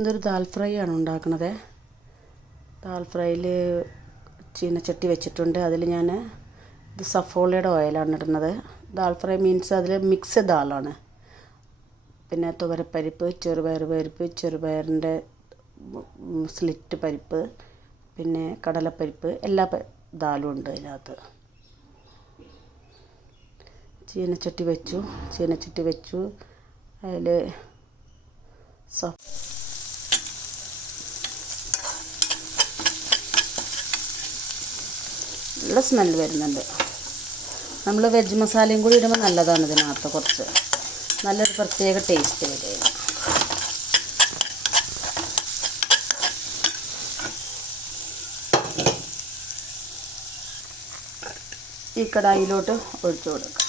ഇതൊരു ദാൽ ഫ്രൈ ആണ് ഉണ്ടാക്കുന്നത്. ദാൽ ഫ്രൈയിൽ ചീനച്ചട്ടി വെച്ചിട്ടുണ്ട്. അതിൽ ഞാൻ ഇത് സഫോളയുടെ ഓയിലാണ് ഇടുന്നത്. ദാൽ ഫ്രൈ മീൻസ് അതിൽ മിക്സ് ദാലാണ്. പിന്നെ തുവരപ്പരിപ്പ്, ചെറുപയർ പരിപ്പ്, ചെറുപയറിൻ്റെ സ്ലിറ്റ് പരിപ്പ്, പിന്നെ കടലപ്പരിപ്പ്, എല്ലാ ദാലും ഉണ്ട് അതിനകത്ത്. ചീനച്ചട്ടി വെച്ചു. അതിൽ നല്ല സ്മെല്ല് വരുന്നുണ്ട്. നമ്മൾ വെജ് മസാലയും കൂടി ഇടുമ്പോൾ നല്ലതാണ്. ഇതിനകത്ത് കുറച്ച് നല്ലൊരു പ്രത്യേക ടേസ്റ്റ് വരിക. ഈ കടായിലോട്ട് ഒഴിച്ചു കൊടുക്കുക.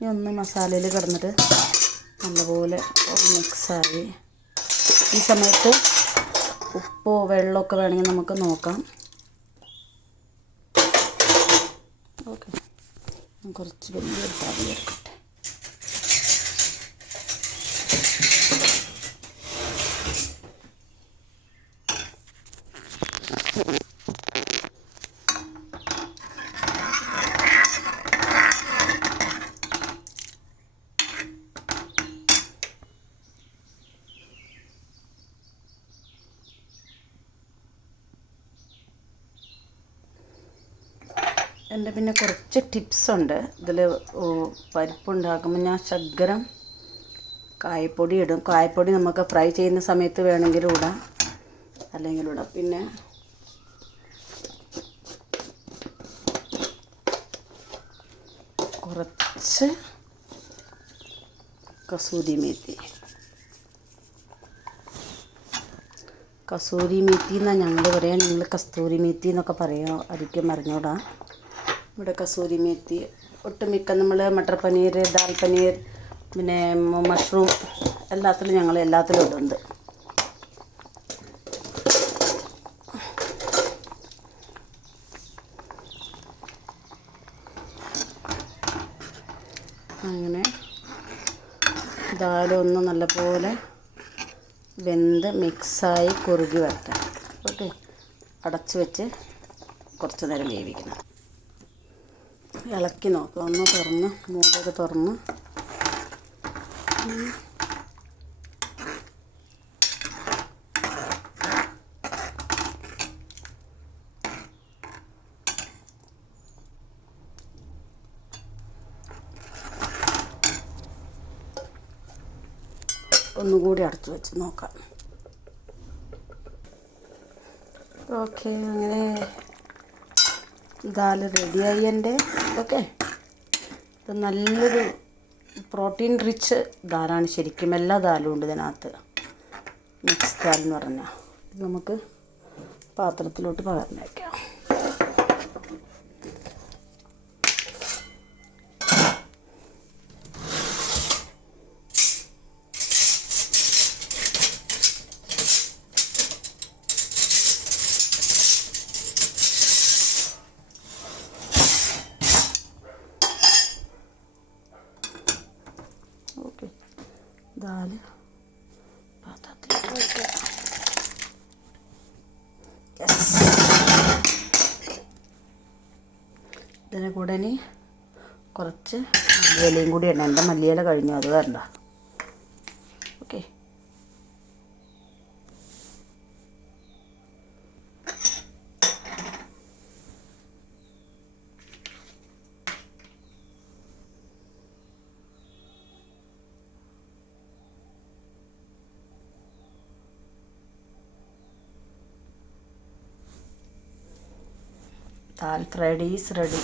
ഇനി ഒന്ന് മസാലയിൽ കിടന്നിട്ട് നല്ലപോലെ മിക്സായി. ഈ സമയത്ത് ഉപ്പോ വെള്ളമൊക്കെ വേണമെങ്കിൽ നമുക്ക് നോക്കാം. ഓക്കെ, കുറച്ച് വലിയൊരു തവി എടുക്കട്ടെ. എൻ്റെ പിന്നെ കുറച്ച് ടിപ്സ് ഉണ്ട് ഇതിൽ. പരിപ്പുണ്ടാക്കുമ്പോൾ ഞാൻ ശർക്കരം കായപ്പൊടി ഇടും. കായപ്പൊടി നമുക്ക് ഫ്രൈ ചെയ്യുന്ന സമയത്ത് വേണമെങ്കിലും ഇടാം, അല്ലെങ്കിലും ഇടാം. പിന്നെ കുറച്ച് കസൂരി മേത്തി എന്നാണ് ഞങ്ങൾ പറയാം. നിങ്ങൾ കസ്തൂരി മേത്തി എന്നൊക്കെ പറയാം, ആയിരിക്കും അറിഞ്ഞൂടാ. ഇവിടെ കസൂരി മേത്തി ഒട്ടുമിക്ക നമ്മൾ മട്ടർ പനീർ, ദാൽ പനീർ, പിന്നെ മഷ്റൂം ഞങ്ങൾ എല്ലാത്തിലും ഇടുന്നുണ്ട്. അങ്ങനെ ദാലൊന്ന് നല്ലപോലെ വെന്ത് മിക്സായി കുറുകി വരട്ടെ. ഓക്കെ, അടച്ച് വെച്ച് കുറച്ച് നേരം വേവിക്കണം. ഇളക്കി നോക്കുക. ഒന്ന് തുറന്ന് മൂടൊക്കെ തുറന്ന് ഒന്നുകൂടി അടച്ചു വെച്ച് നോക്കാം. ഓക്കെ, അങ്ങനെ ദാൽ റെഡിയായി എൻ്റെ. ഓക്കെ, ഇത് നല്ലൊരു പ്രോട്ടീൻ റിച്ച് ദാലാണ് ശരിക്കും. എല്ലാ ദാലും ഉണ്ട് ഇതിനകത്ത്. മിക്സ് ദാൽ എന്ന് പറഞ്ഞാൽ ഇത് നമുക്ക് പാത്രത്തിലോട്ട് പകർന്നു വയ്ക്കാം. ദാൽ പാത്രത്തിലേക്ക് വയ്ക്കുക. ഇതിന് കൂടെ ഇനി കുറച്ച് മല്ലിയിലയും കൂടി ഇടണം. എൻ്റെ മല്ലിയില കഴിഞ്ഞു, അത് വേണ്ട. Okay, dal fried is ready.